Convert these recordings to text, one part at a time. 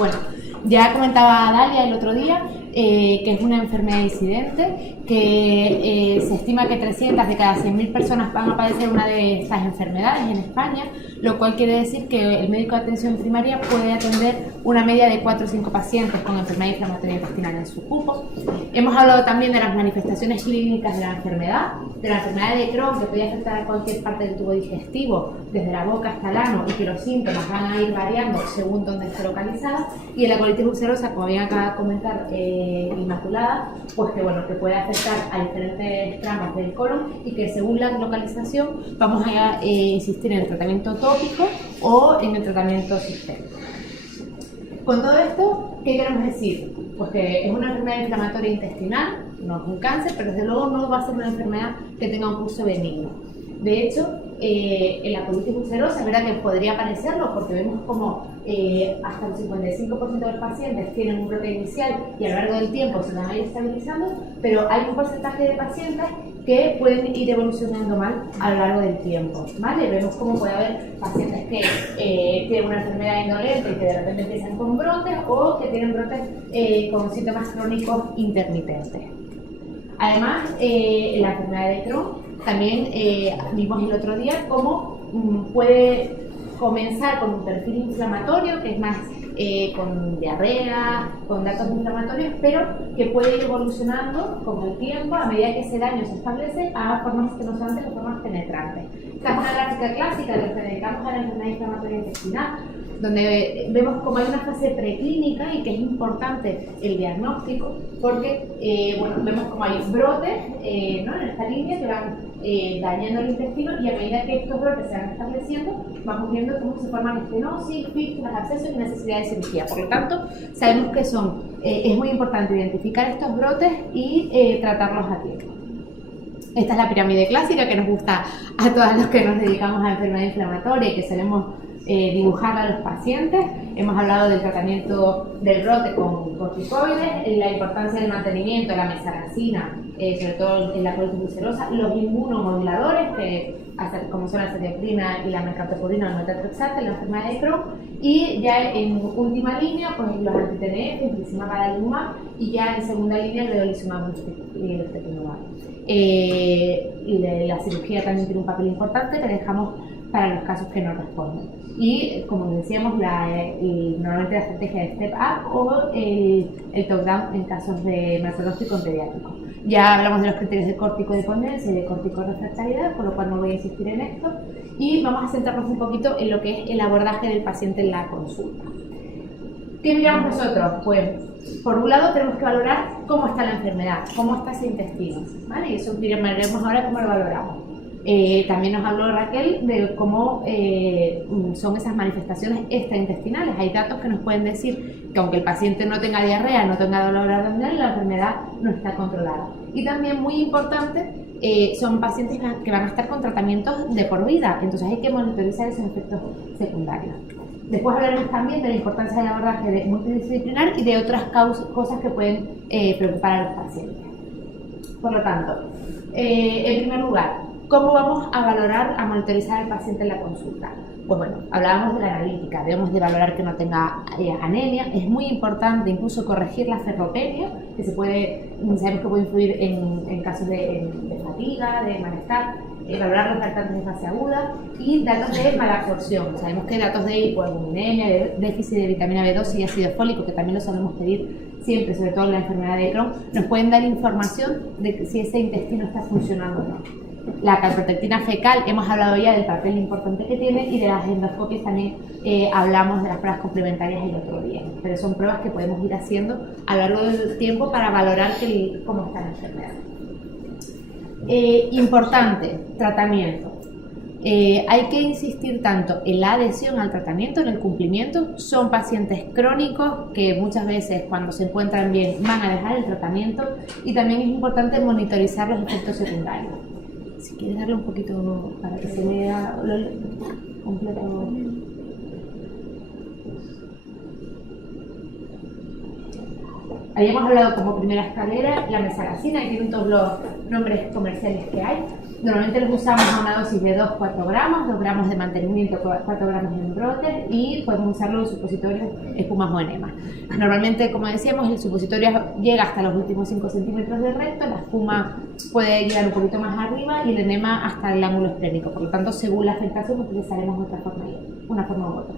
Bueno, ya comentaba Dalia el otro día que es una enfermedad disidente, que se estima que 300 de cada 100.000 personas van a padecer una de estas enfermedades en España, lo cual quiere decir que el médico de atención primaria puede atender una media de 4 o 5 pacientes con enfermedad inflamatoria intestinal en su cupo. Hemos hablado también de las manifestaciones clínicas de la enfermedad de Crohn, que puede afectar a cualquier parte del tubo digestivo, desde la boca hasta el ano, y que los síntomas van a ir variando según dónde esté localizada, y la colitis ulcerosa, como bien acaba de comentar Inmaculada, pues que bueno, que puede afectar a diferentes tramos del colon y que según la localización vamos a insistir en el tratamiento tópico o en el tratamiento sistémico. Con todo esto, ¿qué queremos decir? Pues que es una enfermedad inflamatoria intestinal, no es un cáncer, pero desde luego no va a ser una enfermedad que tenga un curso benigno. De hecho, en la colitis ulcerosa es verdad que podría parecerlo, porque vemos como hasta el 55% de los pacientes tienen un brote inicial y a lo largo del tiempo se van a ir estabilizando, pero hay un porcentaje de pacientes que pueden ir evolucionando mal a lo largo del tiempo, ¿vale? Vemos cómo puede haber pacientes que tienen una enfermedad indolente y que de repente empiezan con brotes, o que tienen brotes con síntomas crónicos intermitentes. Además, en la enfermedad de Crohn también vimos el otro día cómo puede comenzar con un perfil inflamatorio, que es más con diarrea, con datos inflamatorios, pero que puede ir evolucionando con el tiempo a medida que ese daño se establece a formas estenosante o formas penetrantes. Esta es una gráfica clásica de lo que dedicamos a la enfermedad inflamatoria intestinal, donde vemos como hay una fase preclínica y que es importante el diagnóstico, porque bueno, vemos como hay brotes ¿no? en esta línea que van dañando el intestino, y a medida que estos brotes se van estableciendo, vamos viendo cómo se forman estenosis, fístulas, abscesos y necesidad de cirugía. Por lo tanto, sabemos que es muy importante identificar estos brotes y tratarlos a tiempo. Esta es la pirámide clásica que nos gusta a todos los que nos dedicamos a enfermedad inflamatoria y que solemos dibujarla a los pacientes. Hemos hablado del tratamiento del brote con corticoides, la importancia del mantenimiento de la mesalazina, sobre todo en la colitis ulcerosa, los inmunomoduladores, como son la cetiapina y la mercaptopurina o el metotrexate en la enfermedad de Crohn, y ya en última línea, pues los anti-TNF, infliximab, adalimumab, y ya en segunda línea el vedolizumab y el ustekinumab. La cirugía también tiene un papel importante que dejamos para los casos que no responden. Y como decíamos, normalmente la estrategia de Step Up o el Top-Down en casos de metodóstico en pediátrico. Ya hablamos de los criterios de corticodependencia y de corticorefractariedad, por lo cual no voy a insistir en esto, y vamos a centrarnos un poquito en lo que es el abordaje del paciente en la consulta. ¿Qué miramos nosotros? Pues, por un lado, tenemos que valorar cómo está la enfermedad, cómo está ese intestino, ¿vale? Y eso miraremos ahora cómo lo valoramos. También nos habló Raquel de cómo son esas manifestaciones extraintestinales. Hay datos que nos pueden decir que aunque el paciente no tenga diarrea, no tenga dolor abdominal, la enfermedad no está controlada. Y también, muy importante, son pacientes que van a estar con tratamientos de por vida, entonces hay que monitorizar esos efectos secundarios. Después hablaremos también de la importancia del abordaje multidisciplinar y de otras cosas que pueden preocupar a los pacientes. Por lo tanto, en primer lugar, ¿cómo vamos a valorar, a monitorizar al paciente en la consulta? Pues bueno, hablábamos de la analítica, debemos de valorar que no tenga anemia. Es muy importante incluso corregir la ferropenia, que sabemos que puede influir en casos de fatiga, de malestar, valorar los lactantes de fase aguda, y datos de malabsorción. Sabemos que datos de hipoalbuminemia, de déficit de vitamina B12 y ácido fólico, que también lo solemos pedir siempre, sobre todo en la enfermedad de Crohn, nos pueden dar información de si ese intestino está funcionando o no. La calprotectina fecal, hemos hablado ya del papel importante que tiene, y de las endoscopias también hablamos de las pruebas complementarias el otro día, pero son pruebas que podemos ir haciendo a lo largo del tiempo para valorar cómo está la enfermedad. Importante, tratamiento. Hay que insistir tanto en la adhesión al tratamiento, en el cumplimiento. Son pacientes crónicos que muchas veces cuando se encuentran bien van a dejar el tratamiento, y también es importante monitorizar los efectos secundarios. Si quieres darle un poquito para que se vea completo. Habíamos hablado como primera escalera la mesalazina, que tienen todos los nombres comerciales que hay. Normalmente los usamos a una dosis de 2-4 gramos, 2 gramos de mantenimiento, 4 gramos de brotes, y podemos usarlo en supositorios, espumas o enemas. Normalmente, como decíamos, el supositorio llega hasta los últimos 5 centímetros del recto, la espuma puede llegar un poquito más arriba y el enema hasta el ángulo esplénico. Por lo tanto, según la afectación, utilizaremos una forma u otra.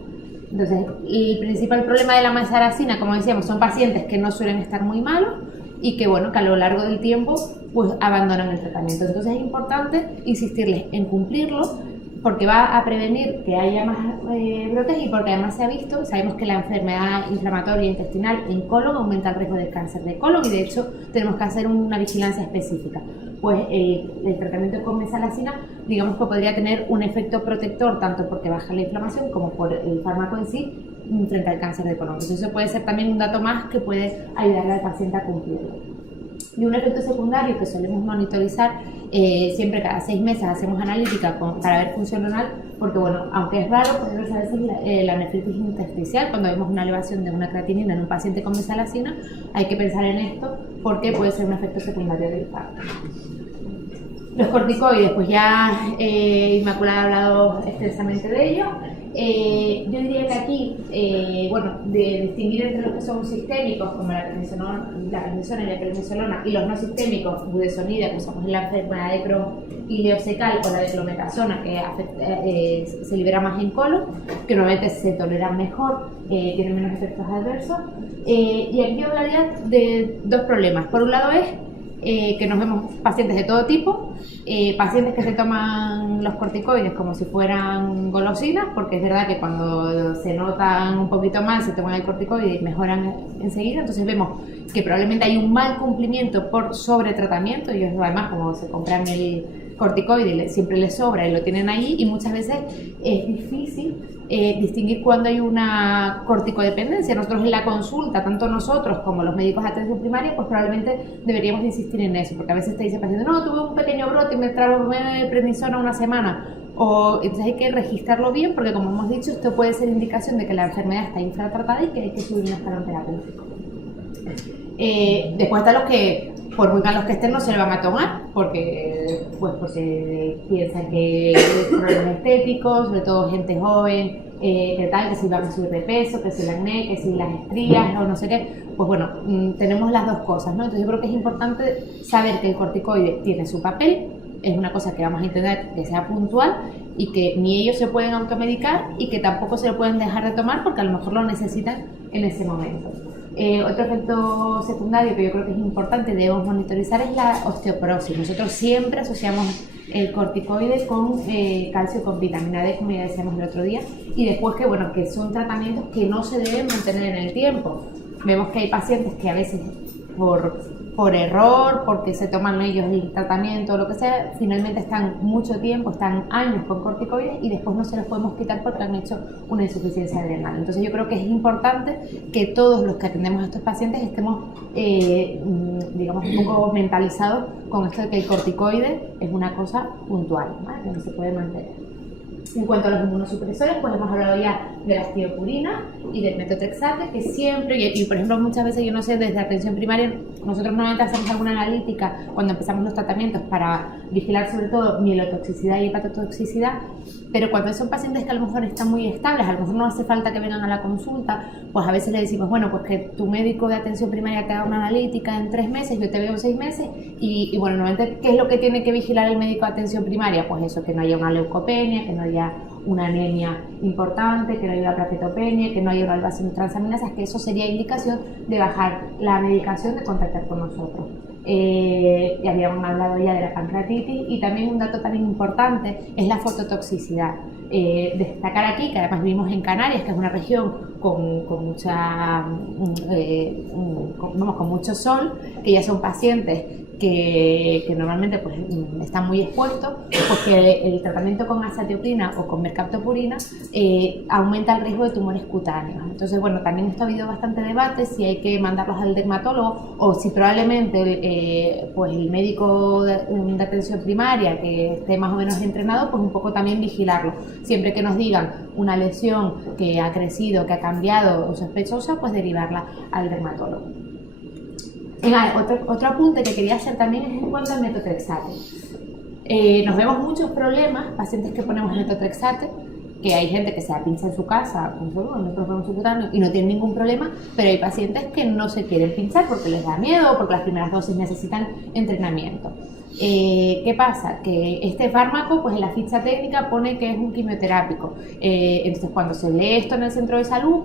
Entonces, el principal problema de la mesaracina, como decíamos, son pacientes que no suelen estar muy malos y que, bueno, que a lo largo del tiempo pues abandonan el tratamiento. Entonces es importante insistirles en cumplirlo, porque va a prevenir que haya más brotes y porque además se ha visto, sabemos que la enfermedad inflamatoria intestinal en colon aumenta el riesgo de cáncer de colon, y de hecho tenemos que hacer una vigilancia específica. Pues el tratamiento con mesalazina, digamos que podría tener un efecto protector tanto porque baja la inflamación como por el fármaco en sí frente al cáncer de colon. Entonces eso puede ser también un dato más que puede ayudarle al paciente a cumplirlo. Y un efecto secundario que solemos monitorizar, siempre cada 6 meses hacemos analítica para ver función renal, porque bueno, aunque es raro, puede verse a veces la nefritis intersticial. Cuando vemos una elevación de una creatinina en un paciente con mesalazina, hay que pensar en esto porque puede ser un efecto secundario del fármaco. Los corticoides, pues ya Inmaculada ha hablado extensamente de ellos. Yo diría que aquí, bueno, de distinguir entre los que son sistémicos, como la prednisona y la prednisolona, y los no sistémicos, budesonida, que usamos en la enfermedad de Crohn, ileocecal, o la de clometasona, que se libera más en colon, que normalmente se toleran mejor, tienen menos efectos adversos. Y aquí yo hablaría de 2 problemas. Por un lado es que nos vemos pacientes de todo tipo, pacientes que se toman los corticoides como si fueran golosinas, porque es verdad que cuando se notan un poquito mal se toman el corticoide y mejoran enseguida. Entonces vemos que probablemente hay un mal cumplimiento por sobretratamiento, y ellos además, como se compran el corticoide siempre les sobra y lo tienen ahí, y muchas veces es difícil distinguir cuando hay una corticodependencia. Nosotros en la consulta, tanto nosotros como los médicos de atención primaria, pues probablemente deberíamos insistir en eso, porque a veces te dice el paciente, no, tuve un pequeño brote y me tomé prednisona una semana, entonces hay que registrarlo bien, porque como hemos dicho, esto puede ser indicación de que la enfermedad está infratratada y que hay que subir un escalón terapéutico. Después están los que, por muy malos que estén, no se le van a tomar, porque piensan que es problemas estéticos, sobre todo gente joven, que tal, que si van a subir de peso, que si el acné, que si las estrías o no sé qué. Pues bueno, tenemos las dos cosas, ¿no? Entonces yo creo que es importante saber que el corticoide tiene su papel, es una cosa que vamos a intentar que sea puntual, y que ni ellos se pueden automedicar y que tampoco se lo pueden dejar de tomar porque a lo mejor lo necesitan en ese momento. Otro efecto secundario que yo creo que es importante, debemos monitorizar, es la osteoporosis. Nosotros siempre asociamos el corticoide con calcio, con vitamina D, como ya decíamos el otro día, y después que, bueno, que son tratamientos que no se deben mantener en el tiempo. Vemos que hay pacientes que a veces por error, porque se toman ellos el tratamiento o lo que sea, finalmente están mucho tiempo, están años con corticoides y después no se los podemos quitar porque han hecho una insuficiencia adrenal. Entonces yo creo que es importante que todos los que atendemos a estos pacientes estemos, digamos, un poco mentalizados con esto de que el corticoide es una cosa puntual, ¿vale? Que no se puede mantener. En cuanto a los inmunosupresores, pues hemos hablado ya de la tiopurina y del metotrexate, que siempre, y por ejemplo muchas veces, yo no sé, desde atención primaria, nosotros normalmente hacemos alguna analítica cuando empezamos los tratamientos para vigilar sobre todo mielotoxicidad y hepatotoxicidad, pero cuando son pacientes que a lo mejor están muy estables, a lo mejor no hace falta que vengan a la consulta, pues a veces le decimos, bueno, pues que tu médico de atención primaria te haga una analítica en 3 meses, yo te veo en 6 meses, y bueno, normalmente, ¿qué es lo que tiene que vigilar el médico de atención primaria? Pues eso, que no haya una leucopenia, que no haya una anemia importante, que no haya una plaquetopenia, que no haya una elevación de transaminasas, que eso sería indicación de bajar la medicación, de contactar con nosotros. Ya habíamos hablado ya de la pancreatitis, y también un dato también importante es la fototoxicidad. Destacar aquí que además vivimos en Canarias, que es una región con mucho sol, que ya son pacientes que normalmente pues están muy expuestos, pues que el tratamiento con azatioprina o con mercaptopurina aumenta el riesgo de tumores cutáneos. Entonces, bueno, también esto ha habido bastante debate si hay que mandarlos al dermatólogo o si probablemente pues el médico de atención primaria que esté más o menos entrenado, pues un poco también vigilarlo. Siempre que nos digan una lesión que ha crecido, que ha cambiado o sospechosa, pues derivarla al dermatólogo. Otro apunte que quería hacer también es en cuanto al metotrexate. Nos vemos muchos problemas, pacientes que ponemos metotrexate, que hay gente que se la pincha en su casa, con nosotros vamos subcutáneo y no tiene ningún problema, pero hay pacientes que no se quieren pinchar porque les da miedo o porque las primeras dosis necesitan entrenamiento. ¿Qué pasa? Que este fármaco, pues en la ficha técnica pone que es un quimioterápico. Entonces, cuando se lee esto en el centro de salud,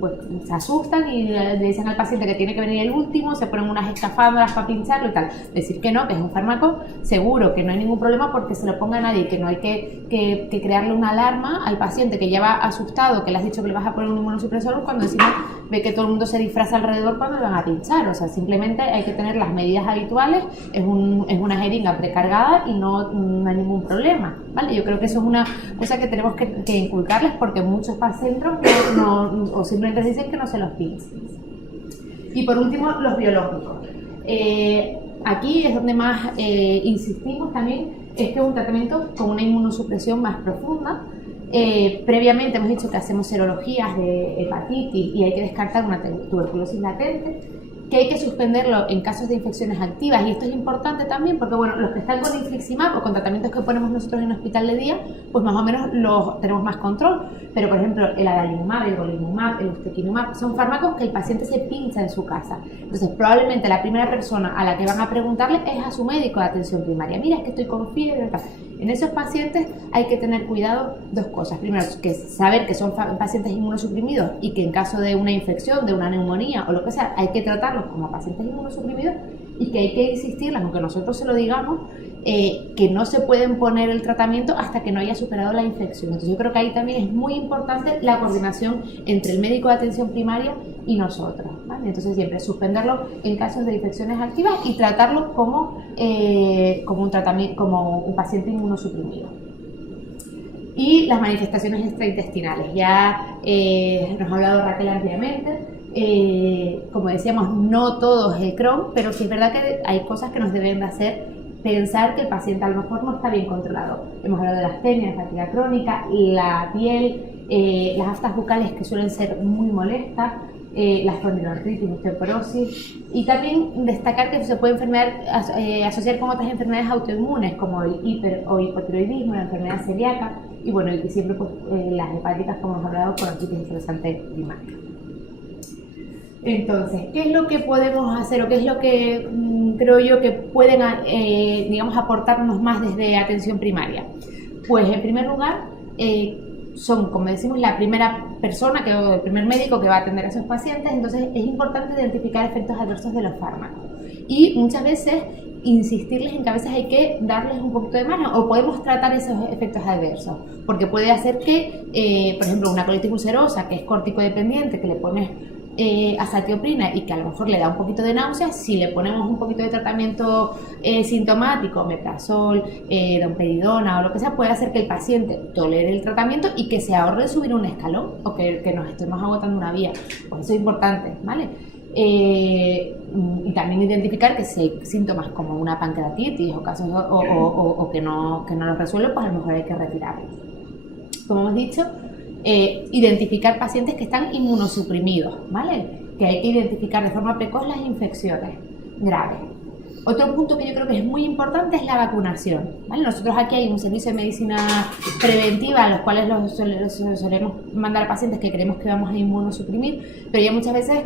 pues se asustan y le dicen al paciente que tiene que venir el último, se ponen unas escafandras para pincharlo y tal. Decir que no, que es un fármaco seguro, que no hay ningún problema porque se lo ponga a nadie, que no hay que crearle una alarma al paciente que ya va asustado, que le has dicho que le vas a poner un inmunosupresor, cuando encima ve que todo el mundo se disfraza alrededor cuando le van a pinchar. O sea, simplemente hay que tener las medidas habituales, es una jeringa precargada y no hay ningún problema, ¿vale? Yo creo que eso es una cosa que tenemos que inculcarles porque muchos centros o simplemente dicen que no se los pinchen. Y por último, los biológicos. Aquí es donde más insistimos también, es que es un tratamiento con una inmunosupresión más profunda. Previamente hemos dicho que hacemos serologías de hepatitis y hay que descartar una tuberculosis latente, que hay que suspenderlo en casos de infecciones activas, y esto es importante también porque, bueno, los que están con infliximab o con tratamientos que ponemos nosotros en hospital de día, pues más o menos los tenemos más control, pero por ejemplo el adalimumab, el golimumab, el ustekinumab, son fármacos que el paciente se pincha en su casa. Entonces probablemente la primera persona a la que van a preguntarle es a su médico de atención primaria. Mira, es que estoy con fiebre y tal. En esos pacientes hay que tener cuidado dos cosas. Primero, que saber que son pacientes inmunosuprimidos y que en caso de una infección, de una neumonía o lo que sea, hay que tratarlos como pacientes inmunosuprimidos, y que hay que insistirles, aunque nosotros se lo digamos, que no se pueden poner el tratamiento hasta que no haya superado la infección. Entonces yo creo que ahí también es muy importante la coordinación entre el médico de atención primaria y nosotros, ¿vale? Entonces siempre suspenderlo en casos de infecciones activas y tratarlo como un paciente inmunosuprimido. Y las manifestaciones extraintestinales, ya nos ha hablado Raquel ampliamente. Como decíamos, no todo es el Crohn, pero sí es verdad que hay cosas que nos deben de hacer pensar que el paciente a lo mejor no está bien controlado. Hemos hablado de la astenia, la fatiga crónica, la piel, las aftas bucales que suelen ser muy molestas, la espondilortritis, osteoporosis, y también destacar que se puede asociar con otras enfermedades autoinmunes como el hiper o hipotiroidismo, la enfermedad celíaca y bueno, y siempre pues, las hepáticas, como hemos hablado, con artritis interesante primaria. Entonces, ¿qué es lo que podemos hacer o qué es lo que creo yo que pueden digamos, aportarnos más desde atención primaria? Pues en primer lugar, son, como decimos, la primera persona, el primer médico que va a atender a esos pacientes, entonces es importante identificar efectos adversos de los fármacos. Y muchas veces insistirles en que a veces hay que darles un poquito de mano o podemos tratar esos efectos adversos, porque puede hacer que, por ejemplo, una colitis ulcerosa que es corticodependiente, que le pones azatioprina y que a lo mejor le da un poquito de náuseas, si le ponemos un poquito de tratamiento sintomático, omeprazol, domperidona o lo que sea, puede hacer que el paciente tolere el tratamiento y que se ahorre subir un escalón o que nos estemos agotando una vía. Pues eso es importante, ¿vale? Y también identificar que si hay síntomas como una pancreatitis o casos o que no los resuelve, pues a lo mejor hay que retirarlo. Como hemos dicho, identificar pacientes que están inmunosuprimidos, ¿vale? Que hay que identificar de forma precoz las infecciones graves. Otro punto que yo creo que es muy importante es la vacunación, ¿vale? Nosotros aquí hay un servicio de medicina preventiva a los cuales solemos mandar a pacientes que creemos que vamos a inmunosuprimir, pero ya muchas veces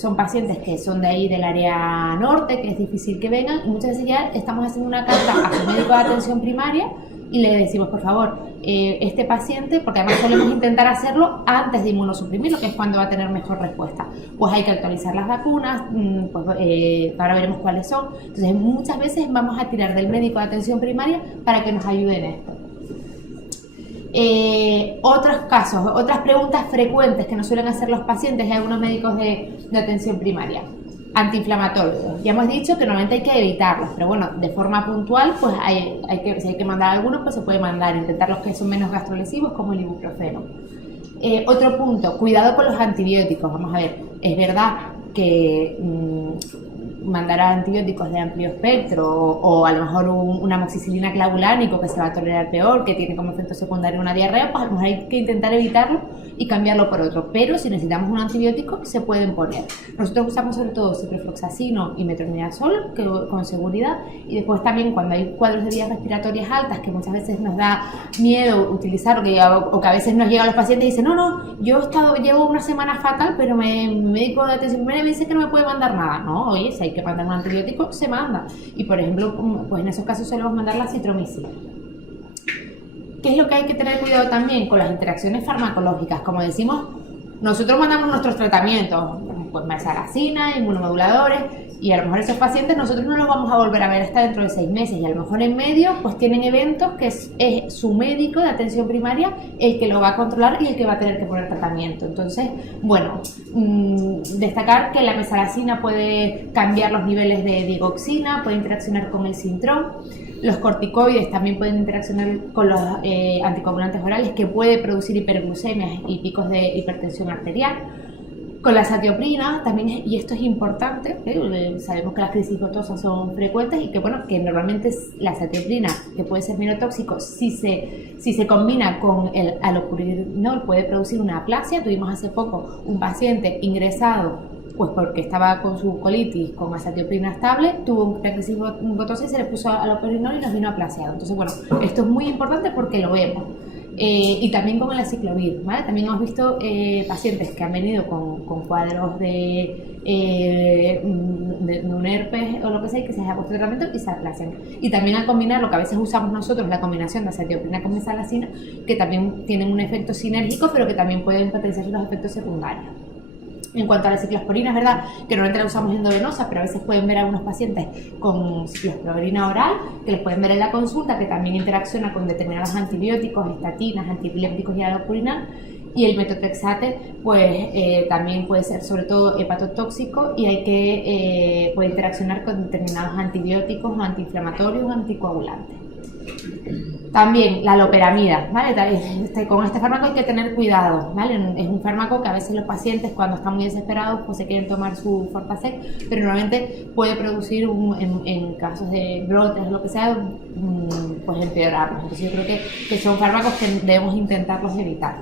son pacientes que son de ahí del área norte, que es difícil que vengan, y muchas veces ya estamos haciendo una carta a su médico de atención primaria y le decimos, por favor, este paciente, porque además solemos intentar hacerlo antes de inmunosuprimirlo, que es cuando va a tener mejor respuesta. Pues hay que actualizar las vacunas, pues, ahora veremos cuáles son. Entonces, muchas veces vamos a tirar del médico de atención primaria para que nos ayude en esto. Otros casos, otras preguntas frecuentes que nos suelen hacer los pacientes y algunos médicos de atención primaria. Antiinflamatorios. Ya hemos dicho que normalmente hay que evitarlos, pero bueno, de forma puntual, pues si hay que mandar algunos, pues se puede mandar, intentar los que son menos gastrolesivos, como el ibuprofeno. Otro punto, cuidado con los antibióticos. Vamos a ver, es verdad que mandar a antibióticos de amplio espectro o a lo mejor una amoxicilina clavulánico que se va a tolerar peor, que tiene como efecto secundario una diarrea, pues a lo mejor hay que intentar evitarlo y cambiarlo por otro. Pero si necesitamos un antibiótico, se pueden poner. Nosotros usamos sobre todo ciprofloxacino y metronidazol, que con seguridad, y después también cuando hay cuadros de vías respiratorias altas, que muchas veces nos da miedo utilizar, o que a veces nos llegan los pacientes y dicen, no, yo llevo una semana fatal, pero mi médico de atención primaria me dice que no me puede mandar nada. No, oye, si hay que mandar un antibiótico, se manda. Y por ejemplo, pues en esos casos solemos mandar la citromicina. ¿Qué es lo que hay que tener cuidado también? Con las interacciones farmacológicas. Como decimos, nosotros mandamos nuestros tratamientos, pues mesalazina, inmunomoduladores, y a lo mejor esos pacientes nosotros no los vamos a volver a ver hasta dentro de 6 meses, y a lo mejor en medio pues tienen eventos que es su médico de atención primaria el que lo va a controlar y el que va a tener que poner tratamiento. Entonces, bueno, destacar que la mesalazina puede cambiar los niveles de digoxina, puede interaccionar con el sintrón. Los corticoides también pueden interaccionar con los anticoagulantes orales, que puede producir hiperglucemias y picos de hipertensión arterial. Con la satioprina también, y esto es importante, sabemos que las crisis gotosas son frecuentes y que bueno, que normalmente la satioprina, que puede ser minotóxico, si se combina con el alopurinol puede producir una aplasia. Tuvimos hace poco un paciente ingresado pues porque estaba con su colitis con azatioprina estable, tuvo una crisis gotosa y se le puso alopurinol y nos vino aplasiado. Entonces bueno, esto es muy importante porque lo vemos. Y también con el aciclovir, ¿vale? También hemos visto pacientes que han venido con cuadros de un herpes o lo que sea, y que se les ha puesto tratamiento y se aplasan. Y también al combinar lo que a veces usamos nosotros, la combinación de azatioprina con mesalazina, que también tienen un efecto sinérgico, pero que también pueden potenciar los efectos secundarios. En cuanto a la ciclosporina, es verdad que normalmente la usamos endovenosa, pero a veces pueden ver a algunos pacientes con ciclosporina oral, que les pueden ver en la consulta, que también interacciona con determinados antibióticos, estatinas, antiepilépticos y alopurinol. Y el metotrexate, pues también puede ser sobre todo hepatotóxico y puede interaccionar con determinados antibióticos, antiinflamatorios, anticoagulantes. También la loperamida, ¿vale? Con este fármaco hay que tener cuidado, ¿vale? Es un fármaco que a veces los pacientes cuando están muy desesperados pues se quieren tomar su Fortasec, pero normalmente puede producir en casos de brotes o lo que sea, pues empeorarlos. Entonces yo creo que son fármacos que debemos intentarlos evitar.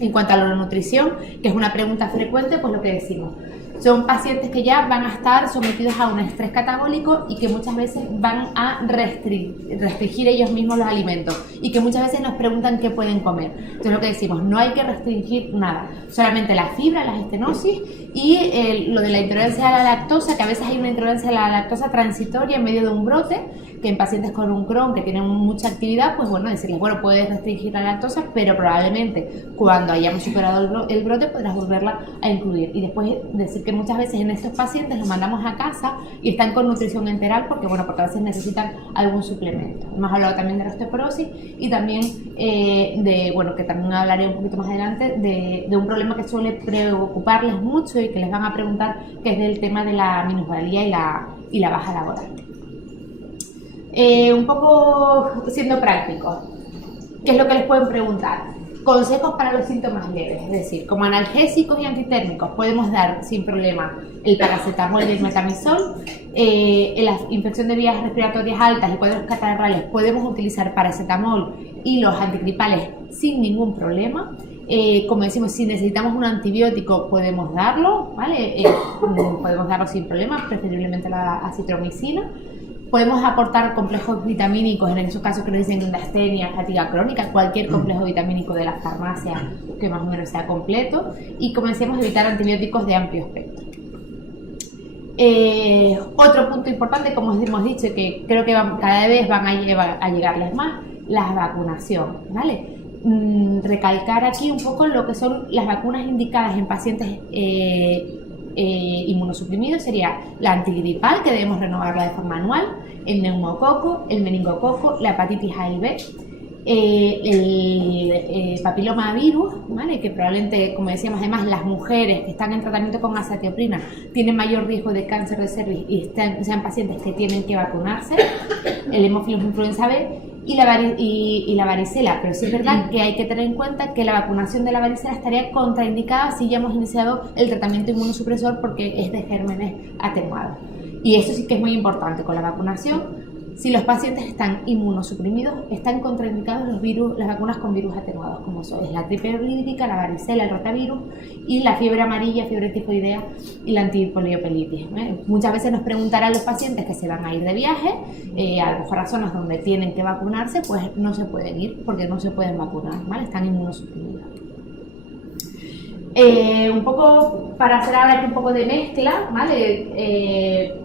En cuanto a la nutrición, que es una pregunta frecuente, pues lo que decimos, son pacientes que ya van a estar sometidos a un estrés catabólico y que muchas veces van a restringir ellos mismos los alimentos y que muchas veces nos preguntan qué pueden comer. Entonces lo que decimos, no hay que restringir nada, solamente la fibra, las estenosis y lo de la intolerancia a la lactosa, que a veces hay una intolerancia a la lactosa transitoria en medio de un brote, que en pacientes con un Crohn que tienen mucha actividad, pues bueno, decirles, bueno, puedes restringir la lactosa, pero probablemente cuando hayamos superado el brote podrás volverla a incluir. Y después decir que muchas veces en estos pacientes los mandamos a casa y están con nutrición enteral porque a veces necesitan algún suplemento. Hemos hablado también de la osteoporosis y también que también hablaré un poquito más adelante de un problema que suele preocuparles mucho y que les van a preguntar, que es del tema de la minusvalía y la baja laboral. Un poco siendo prácticos, ¿qué es lo que les pueden preguntar? Consejos para los síntomas leves, es decir, como analgésicos y antitérmicos podemos dar sin problema el paracetamol y el metamizol. En la infección de vías respiratorias altas y cuadros catarrales podemos utilizar paracetamol y los antigripales sin ningún problema. Como decimos, si necesitamos un antibiótico podemos darlo, ¿vale? Podemos darlo sin problema, preferiblemente la acitromicina. Podemos aportar complejos vitamínicos, en esos casos que nos dicen de astenia, fatiga crónica, cualquier complejo vitamínico de la farmacia que más o menos sea completo. Y como decíamos, evitar antibióticos de amplio espectro. Otro punto importante, como hemos dicho, que creo que cada vez van a llegarles más, la vacunación, ¿vale? Recalcar aquí un poco lo que son las vacunas indicadas en pacientes inmunosuprimidos. Sería la antigripal, que debemos renovarla de forma anual, el neumococo, el meningococo, la hepatitis A y B, el papilomavirus, ¿vale? Que probablemente, como decíamos, además las mujeres que están en tratamiento con azatioprina tienen mayor riesgo de cáncer de cervix y sean pacientes que tienen que vacunarse, el Haemophilus influenza B y la varicela. Pero sí es verdad que hay que tener en cuenta que la vacunación de la varicela estaría contraindicada si ya hemos iniciado el tratamiento inmunosupresor porque es de gérmenes atenuados. Y eso sí que es muy importante con la vacunación. Si los pacientes están inmunosuprimidos, están contraindicados los virus, las vacunas con virus atenuados, como es la triple vírica, la varicela, el rotavirus y la fiebre amarilla, fiebre tifoidea y la antipoliomielitis. Muchas veces nos preguntarán los pacientes que se van a ir de viaje, a lo mejor a zonas donde tienen que vacunarse, pues no se pueden ir porque no se pueden vacunar, ¿vale? Están inmunosuprimidos. Un poco para hacer ahora aquí un poco de mezcla, ¿vale?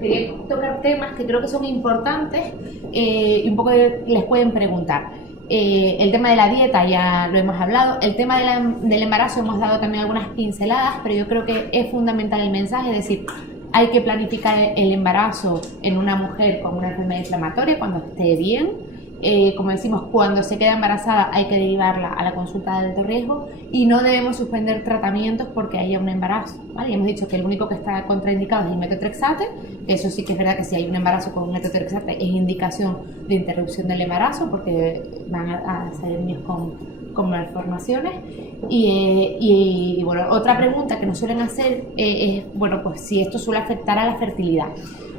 Quería tocar temas que creo que son importantes y un poco les pueden preguntar. El tema de la dieta ya lo hemos hablado, el tema del embarazo hemos dado también algunas pinceladas, pero yo creo que es fundamental el mensaje, es decir, hay que planificar el embarazo en una mujer con una enfermedad inflamatoria cuando esté bien. Como decimos, cuando se queda embarazada hay que derivarla a la consulta de alto riesgo y no debemos suspender tratamientos porque haya un embarazo, ¿vale? Y hemos dicho que el único que está contraindicado es el metotrexate, que eso sí que es verdad que si hay un embarazo con un metotrexate es indicación de interrupción del embarazo porque van a salir niños con malformaciones. Y bueno, otra pregunta que nos suelen hacer es, bueno, pues si esto suele afectar a la fertilidad.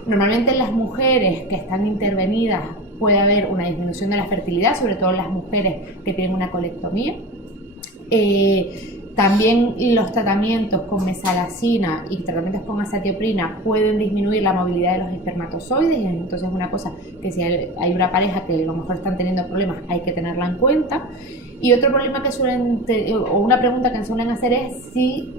Normalmente en las mujeres que están intervenidas puede haber una disminución de la fertilidad, sobre todo en las mujeres que tienen una colectomía. También los tratamientos con mesalazina y tratamientos con azatioprina pueden disminuir la movilidad de los espermatozoides, y entonces es una cosa que si hay una pareja que a lo mejor están teniendo problemas hay que tenerla en cuenta. Y otro problema que o una pregunta que suelen hacer es si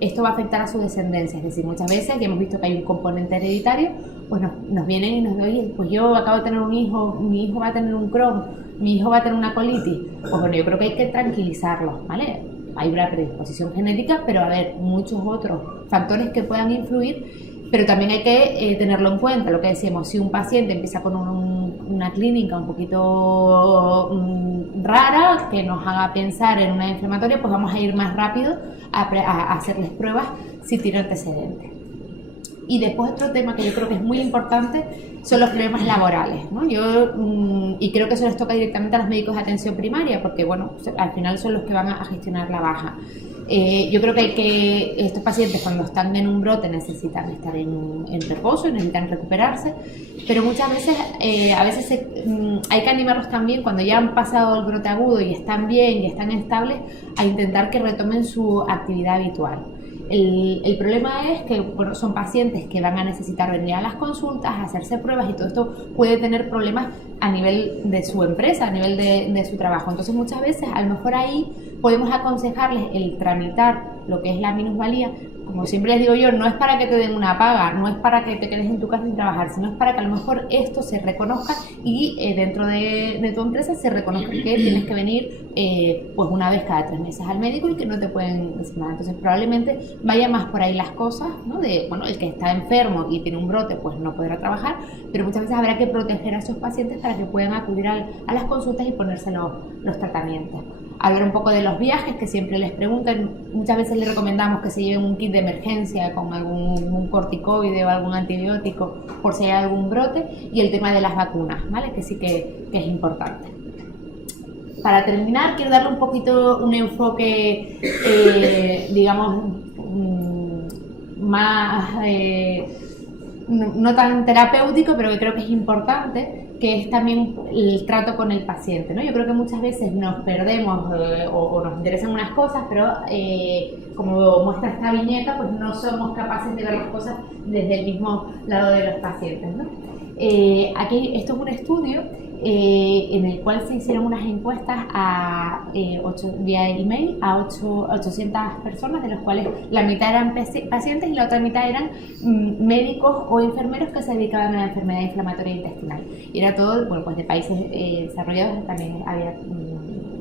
esto va a afectar a su descendencia, es decir, muchas veces ya hemos visto que hay un componente hereditario, pues nos vienen y nos dicen, oye, pues yo acabo de tener un hijo, mi hijo va a tener un Crohn, mi hijo va a tener una colitis. Pues bueno, yo creo que hay que tranquilizarlos, ¿vale? Hay una predisposición genética, pero a ver, muchos otros factores que puedan influir, pero también hay que tenerlo en cuenta, lo que decíamos, si un paciente empieza con una clínica un poquito rara, que nos haga pensar en una inflamatoria, pues vamos a ir más rápido a hacerles pruebas si tiene antecedentes. Y después otro tema que yo creo que es muy importante son los problemas laborales, ¿no? Y creo que eso les toca directamente a los médicos de atención primaria, porque bueno, al final son los que van a gestionar la baja. Yo creo que estos pacientes cuando están en un brote necesitan estar en reposo, necesitan recuperarse, pero muchas veces, hay que animarlos también cuando ya han pasado el brote agudo y están bien y están estables a intentar que retomen su actividad habitual. El problema es que bueno, son pacientes que van a necesitar venir a las consultas, hacerse pruebas y todo esto puede tener problemas a nivel de su empresa, a nivel de su trabajo. Entonces muchas veces a lo mejor ahí podemos aconsejarles el tramitar lo que es la minusvalía. Como siempre les digo yo, no es para que te den una paga, no es para que te quedes en tu casa sin trabajar, sino es para que a lo mejor esto se reconozca y dentro de tu empresa se reconozca que tienes que venir pues una vez cada 3 meses al médico y que no te pueden decir nada. Entonces probablemente vaya más por ahí las cosas, ¿no? De, bueno, el que está enfermo y tiene un brote pues no podrá trabajar, pero muchas veces habrá que proteger a esos pacientes para que puedan acudir a las consultas y ponerse los tratamientos. Hablar un poco de los viajes, que siempre les preguntan. Muchas veces les recomendamos que se lleven un kit de emergencia con un corticoide o algún antibiótico por si hay algún brote, y el tema de las vacunas, ¿vale? Que sí que es importante. Para terminar, quiero darle un poquito un enfoque, digamos, más, no tan terapéutico, pero que creo que es importante, que es también el trato con el paciente, ¿no? Yo creo que muchas veces nos perdemos o nos interesan unas cosas, pero como muestra esta viñeta, pues no somos capaces de ver las cosas desde el mismo lado de los pacientes, ¿no? Aquí esto es un estudio en el cual se hicieron unas encuestas vía email a 800 personas, de los cuales la mitad eran pacientes y la otra mitad eran médicos o enfermeros que se dedicaban a la enfermedad inflamatoria intestinal. Y era todo, bueno, pues de países desarrollados, también había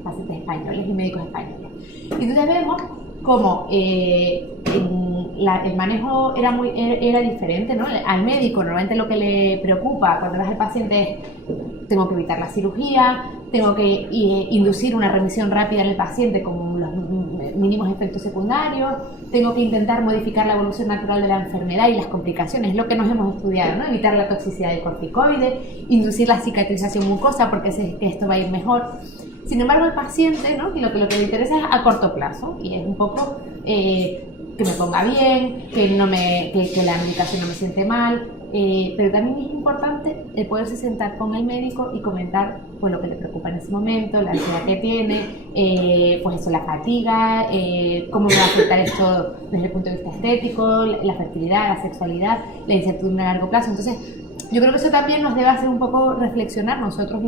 pacientes españoles y médicos españoles. Y entonces vemos cómo el manejo era diferente, ¿no? Al médico normalmente lo que le preocupa cuando vas al paciente es: tengo que evitar la cirugía, tengo que inducir una remisión rápida en el paciente con los mínimos efectos secundarios, tengo que intentar modificar la evolución natural de la enfermedad y las complicaciones, lo que nos hemos estudiado, ¿no? Evitar la toxicidad del corticoide, inducir la cicatrización mucosa porque sé que esto va a ir mejor. Sin embargo, el paciente, ¿no? Lo que le interesa es a corto plazo, y es un poco que que me ponga bien, que la medicación no me siente mal, pero también es importante el poderse sentar con el médico y comentar pues, lo que le preocupa en ese momento, la ansiedad que tiene, pues eso, la fatiga, cómo me va a afectar esto desde el punto de vista estético, la fertilidad, la sexualidad, la incertidumbre a largo plazo. Entonces, yo creo que eso también nos debe hacer un poco reflexionar. Nosotros,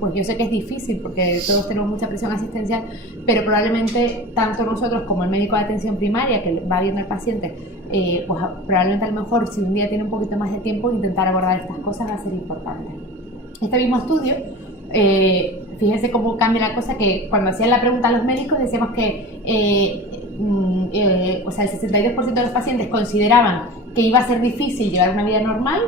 pues yo sé que es difícil porque todos tenemos mucha presión asistencial, pero probablemente tanto nosotros como el médico de atención primaria que va viendo al paciente, pues probablemente a lo mejor si un día tiene un poquito más de tiempo, intentar abordar estas cosas va a ser importante. Este mismo estudio, fíjense cómo cambia la cosa, que cuando hacían la pregunta a los médicos decíamos que o sea, el 62% de los pacientes consideraban que iba a ser difícil llevar una vida normal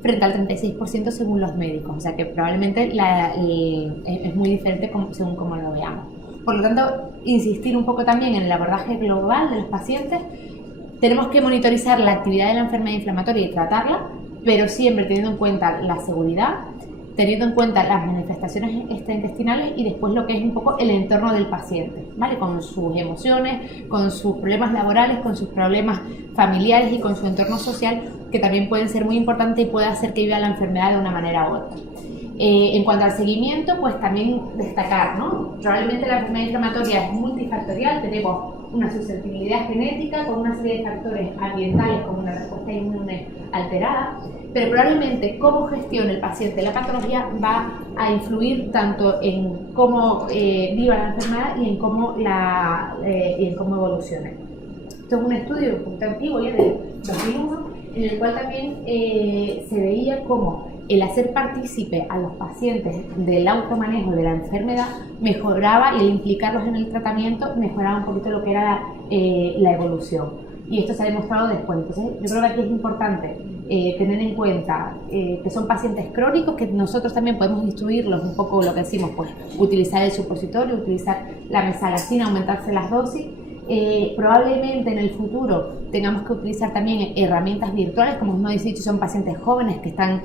frente al 36% según los médicos, o sea que probablemente es muy diferente según cómo lo veamos. Por lo tanto, insistir un poco también en el abordaje global de los pacientes. Tenemos que monitorizar la actividad de la enfermedad inflamatoria y tratarla, pero siempre teniendo en cuenta la seguridad, teniendo en cuenta las manifestaciones extraintestinales y después lo que es un poco el entorno del paciente, ¿vale? Con sus emociones, con sus problemas laborales, con sus problemas familiares y con su entorno social, que también pueden ser muy importantes y puede hacer que viva la enfermedad de una manera u otra. En cuanto al seguimiento, pues también destacar, ¿no? Probablemente la enfermedad inflamatoria es multifactorial, tenemos una susceptibilidad genética con una serie de factores ambientales como una respuesta inmune alterada, pero probablemente cómo gestione el paciente la patología va a influir tanto en cómo viva la enfermedad y en cómo evolucione. Esto es un estudio un poquito antiguo, ya de 2001, en el cual también se veía cómo el hacer partícipe a los pacientes del automanejo de la enfermedad mejoraba, y el implicarlos en el tratamiento mejoraba un poquito lo que era la evolución. Y esto se ha demostrado después. Entonces, yo creo que aquí es importante tener en cuenta que son pacientes crónicos, que nosotros también podemos instruirlos un poco lo que decimos, pues utilizar el supositorio, utilizar la mesalazina, aumentarse las dosis. Probablemente en el futuro tengamos que utilizar también herramientas virtuales, como os he dicho, son pacientes jóvenes que están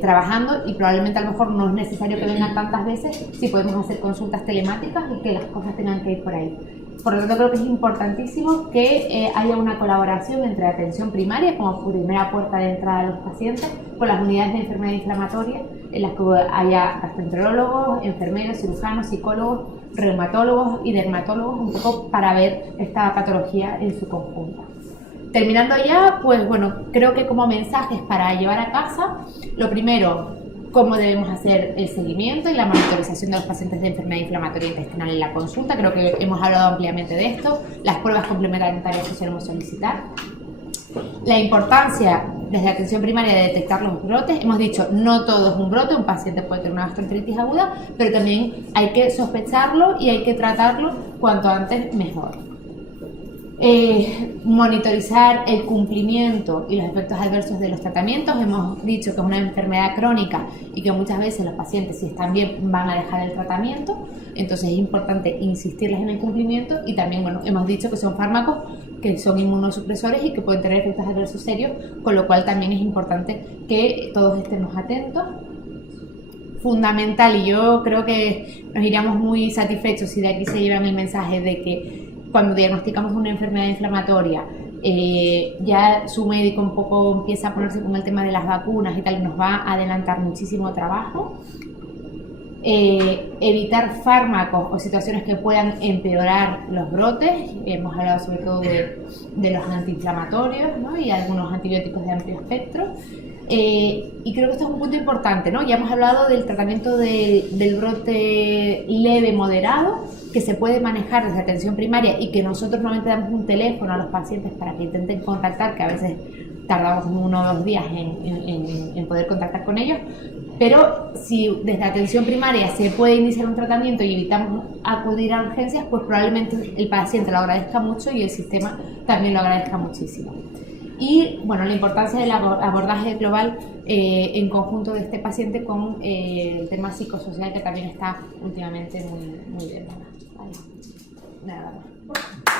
trabajando y probablemente a lo mejor no es necesario que vengan tantas veces si podemos hacer consultas telemáticas y que las cosas tengan que ir por ahí. Por lo tanto, creo que es importantísimo que haya una colaboración entre atención primaria como primera puerta de entrada a los pacientes con las unidades de enfermedad inflamatoria, en las que haya gastroenterólogos, enfermeros, cirujanos, psicólogos, reumatólogos y dermatólogos, un poco para ver esta patología en su conjunto. Terminando ya, pues bueno, creo que como mensajes para llevar a casa, lo primero, cómo debemos hacer el seguimiento y la monitorización de los pacientes de enfermedad inflamatoria intestinal en la consulta. Creo que hemos hablado ampliamente de esto, las pruebas complementarias que solemos solicitar. La importancia desde atención primaria de detectar los brotes. Hemos dicho, no todo es un brote, un paciente puede tener una gastroenteritis aguda, pero también hay que sospecharlo y hay que tratarlo cuanto antes mejor. Monitorizar el cumplimiento y los efectos adversos de los tratamientos. Hemos dicho que es una enfermedad crónica y que muchas veces los pacientes, si están bien, van a dejar el tratamiento, entonces es importante insistirles en el cumplimiento. Y también, bueno, hemos dicho que son fármacos que son inmunosupresores y que pueden tener efectos adversos serios, con lo cual también es importante que todos estemos atentos. Fundamental, y yo creo que nos iríamos muy satisfechos si de aquí se llevan el mensaje de que cuando diagnosticamos una enfermedad inflamatoria, ya su médico un poco empieza a ponerse con el tema de las vacunas y tal, nos va a adelantar muchísimo trabajo. Evitar fármacos o situaciones que puedan empeorar los brotes. Hemos hablado sobre todo de los antiinflamatorios, ¿no? Y algunos antibióticos de amplio espectro. Y creo que esto es un punto importante, ¿no? Ya hemos hablado del tratamiento del brote leve moderado, que se puede manejar desde atención primaria y que nosotros normalmente damos un teléfono a los pacientes para que intenten contactar, que a veces tardamos 1 o 2 días en poder contactar con ellos. Pero si desde atención primaria se puede iniciar un tratamiento y evitamos acudir a urgencias, pues probablemente el paciente lo agradezca mucho y el sistema también lo agradezca muchísimo. Y bueno, la importancia del abordaje global en conjunto de este paciente con el tema psicosocial, que también está últimamente muy bien. Vale. Nada más.